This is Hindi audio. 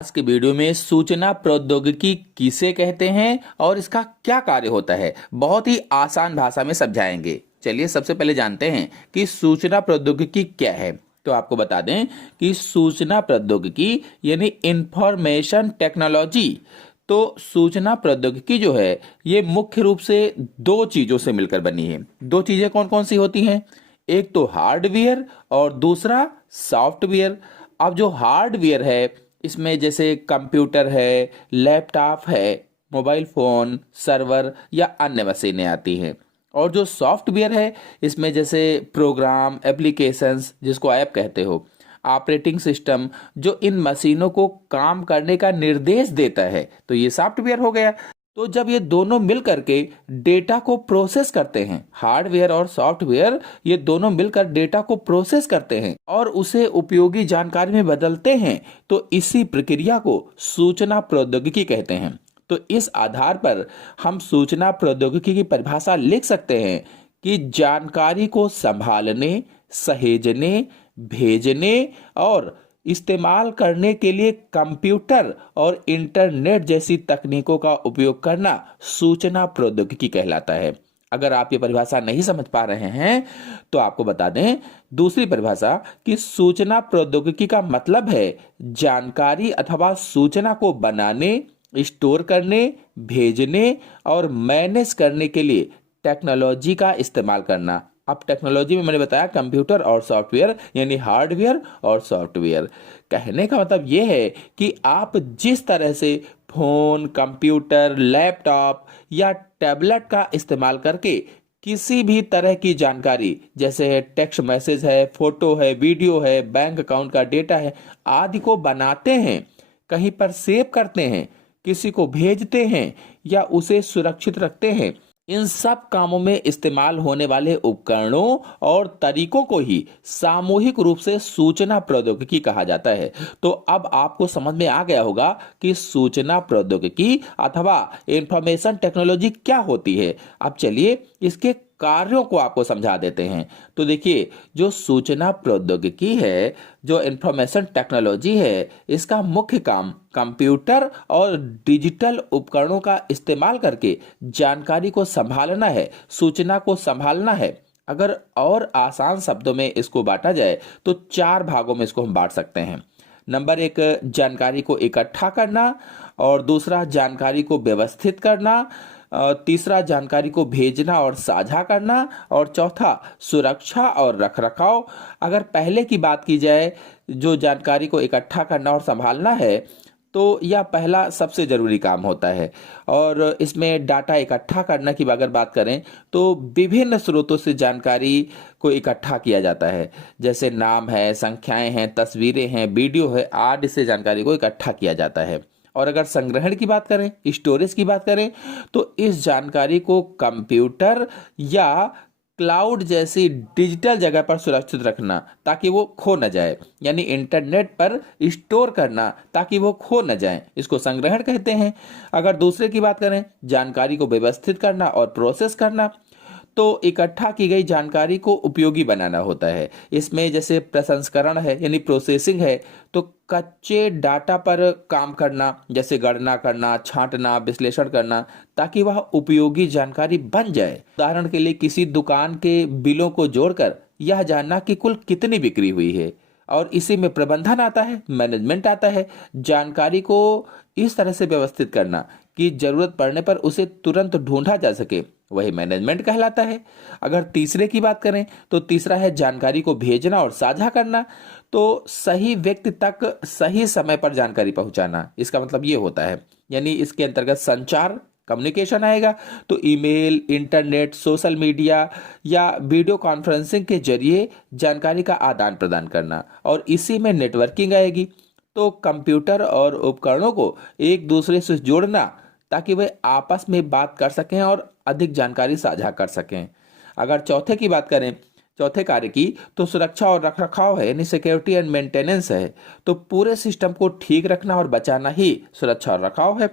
आज के वीडियो में सूचना प्रौद्योगिकी किसे कहते हैं और इसका क्या कार्य होता है, बहुत ही आसान भाषा में समझाएंगे। चलिए सबसे पहले जानते हैं कि सूचना प्रौद्योगिकी क्या है। तो आपको बता दें कि सूचना प्रौद्योगिकी यानी इंफॉर्मेशन टेक्नोलॉजी। तो सूचना प्रौद्योगिकी जो है ये मुख्य रूप से दो चीजों से मिलकर बनी है। दो चीजें कौन कौन सी होती हैं? एक तो हार्डवेयर और दूसरा सॉफ्टवेयर। अब जो हार्डवेयर है इसमें जैसे कंप्यूटर है, लैपटॉप है, मोबाइल फोन, सर्वर या अन्य मशीनें आती हैं। और जो सॉफ्टवेयर है इसमें जैसे प्रोग्राम, एप्लीकेशंस जिसको ऐप कहते हो, ऑपरेटिंग सिस्टम जो इन मशीनों को काम करने का निर्देश देता है, तो ये सॉफ्टवेयर हो गया। तो जब ये दोनों मिल करके डेटा को प्रोसेस करते हैं, हार्डवेयर और सॉफ्टवेयर ये दोनों मिलकर डेटा को प्रोसेस करते हैं और उसे उपयोगी जानकारी में बदलते हैं, तो इसी प्रक्रिया को सूचना प्रौद्योगिकी कहते हैं। तो इस आधार पर हम सूचना प्रौद्योगिकी की परिभाषा लिख सकते हैं कि जानकारी को संभालने, सहेजने, भेजने और इस्तेमाल करने के लिए कंप्यूटर और इंटरनेट जैसी तकनीकों का उपयोग करना सूचना प्रौद्योगिकी कहलाता है। अगर आप ये परिभाषा नहीं समझ पा रहे हैं तो आपको बता दें दूसरी परिभाषा कि सूचना प्रौद्योगिकी का मतलब है जानकारी अथवा सूचना को बनाने, स्टोर करने, भेजने और मैनेज करने के लिए टेक्नोलॉजी का इस्तेमाल करना। अब टेक्नोलॉजी में मैंने बताया कंप्यूटर और सॉफ्टवेयर यानी हार्डवेयर और सॉफ्टवेयर। कहने का मतलब यह है कि आप जिस तरह से फोन, कंप्यूटर, लैपटॉप या टैबलेट का इस्तेमाल करके किसी भी तरह की जानकारी जैसे है टेक्स्ट मैसेज है, फोटो है, वीडियो है, बैंक अकाउंट का डेटा है आदि को बनाते हैं, कहीं पर सेव करते हैं, किसी को भेजते हैं या उसे सुरक्षित रखते हैं, इन सब कामों में इस्तेमाल होने वाले उपकरणों और तरीकों को ही सामूहिक रूप से सूचना प्रौद्योगिकी कहा जाता है। तो अब आपको समझ में आ गया होगा कि सूचना प्रौद्योगिकी अथवा इंफॉर्मेशन टेक्नोलॉजी क्या होती है। अब चलिए इसके कार्यों को आपको समझा देते हैं। तो देखिए, जो सूचना प्रौद्योगिकी है, जो इंफॉर्मेशन टेक्नोलॉजी है, इसका मुख्य काम कंप्यूटर और डिजिटल उपकरणों का इस्तेमाल करके जानकारी को संभालना है, सूचना को संभालना है। अगर और आसान शब्दों में इसको बांटा जाए तो चार भागों में इसको हम बांट सकते हैं। नंबर एक, जानकारी को इकट्ठा करना, और दूसरा जानकारी को व्यवस्थित करना, तीसरा जानकारी को भेजना और साझा करना, और चौथा सुरक्षा और रखरखाव। अगर पहले की बात की जाए, जो जानकारी को इकट्ठा करना और संभालना है, तो यह पहला सबसे जरूरी काम होता है। और इसमें डाटा इकट्ठा करने की अगर बात करें तो विभिन्न स्रोतों से जानकारी को इकट्ठा किया जाता है, जैसे नाम है, संख्याएं हैं, तस्वीरें हैं, वीडियो है आदि से जानकारी को इकट्ठा किया जाता है। और अगर संग्रहण की बात करें, स्टोरेज की बात करें, तो इस जानकारी को कंप्यूटर या क्लाउड जैसी डिजिटल जगह पर सुरक्षित रखना ताकि वो खो न जाए, यानी इंटरनेट पर स्टोर करना ताकि वो खो न जाए, इसको संग्रहण कहते हैं। अगर दूसरे की बात करें, जानकारी को व्यवस्थित करना और प्रोसेस करना, तो इकट्ठा की गई जानकारी को उपयोगी बनाना होता है। इसमें जैसे प्रसंस्करण है यानी प्रोसेसिंग है, तो कच्चे डाटा पर काम करना, जैसे गणना करना, छांटना, विश्लेषण करना, ताकि वह उपयोगी जानकारी बन जाए। उदाहरण के लिए किसी दुकान के बिलों को जोड़कर यह जानना कि कुल कितनी बिक्री हुई है। और इसी में प्रबंधन आता है, मैनेजमेंट आता है। जानकारी को इस तरह से व्यवस्थित करना कि जरूरत पड़ने पर उसे तुरंत ढूंढा जा सके, वही मैनेजमेंट कहलाता है। अगर तीसरे की बात करें तो तीसरा है जानकारी को भेजना और साझा करना, तो सही व्यक्ति तक सही समय पर जानकारी पहुंचाना, इसका मतलब ये होता है। यानी इसके अंतर्गत संचार, कम्युनिकेशन आएगा। तो ईमेल, इंटरनेट, सोशल मीडिया या वीडियो कॉन्फ्रेंसिंग के जरिए जानकारी का आदान प्रदान करना, और इसी में नेटवर्किंग आएगी। तो कंप्यूटर और उपकरणों को एक दूसरे से जोड़ना ताकि वे आपस में बात कर सकें और अधिक जानकारी साझा कर सकें। अगर चौथे की बात करें, चौथे कार्य की, तो सुरक्षा और रखरखाव है यानी सिक्योरिटी एंड मेंटेनेंस है। तो पूरे सिस्टम को ठीक रखना और बचाना ही सुरक्षा और रखाव है।